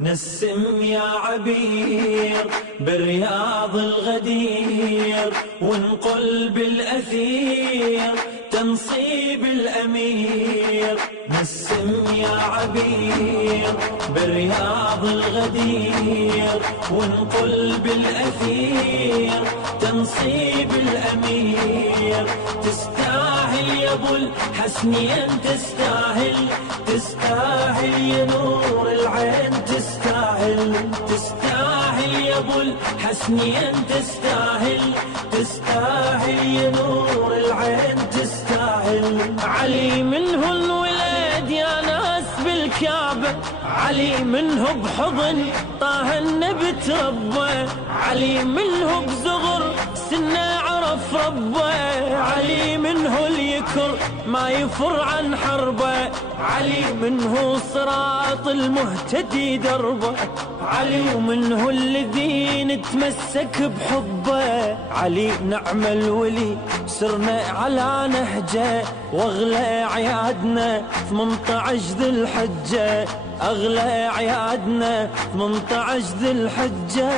نسم يا عبير بالرياض الغدير، وانقل بالأثير تنصيب الأمير. نسم يا عبير بالرياض الغدير، وانقل بالأثير تنصيب الأمير. تستاهل يا ابو الحسنين، تستاهل تستاهل يا نور العين، تستاهل يا ابو الحسنين، تستاهل تستاهل يا نور العين، تستاهل. علي منه الولد يا ناس بالكعبة، علي منه بحضن طه النبي تربى، علي منه بزغر سنه عرف ربه، علي منه اليكر ما يفر عن حربه، علي منه صراط المهتدي دربه، علي ومنه الذي نتمسك بحبه. علي نعم الولي سرنا على نهجه، واغلى عيادنا 18 ذي الحجه، اغلى عيادنا 18 ذي الحجه.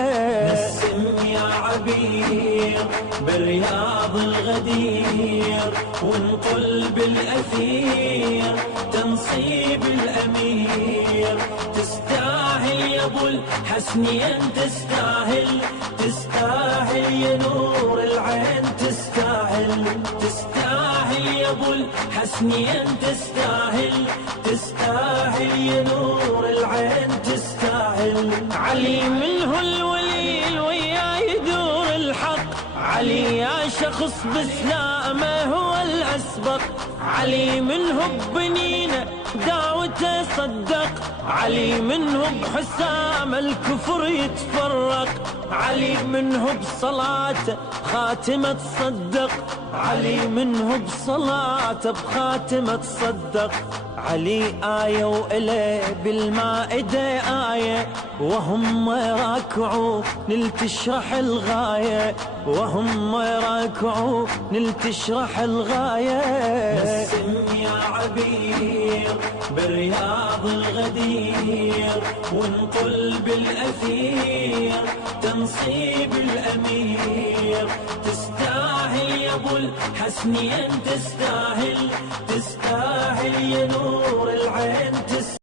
نسم يا عبير بالرياض الغدير، وانقل بالاثير تنصيب الامير. تستاهل يا ابو الحسنين، تستاهل تستاهل يا نور العين، تستاهل تستاهل يا ابو الحسنين، تستاهل تستاهل يا نور العين، تستاهل. علي منه الولي الويا يدور الحق، علي يا شخص بسلامه هو الأسبق، علي منه ببنينه دعوته صدق، علي منه بحسام الكفر يتفرق، علي منه بصلاته خاتمة تصدق، علي منه بصلاته بخاتمة تصدق. علي آية وإله بالمائدة آية، وهم راكعوا نلتشرح الغاية، وهم راكعوا نلتشرح الغاية. نسم يا عبير بالرياض الغدير، وانقل بالأثير تنصيب الأمير. تستاهل يا ابو الحسنين، تستاهل تستاهل يا نور العين، تستاهل.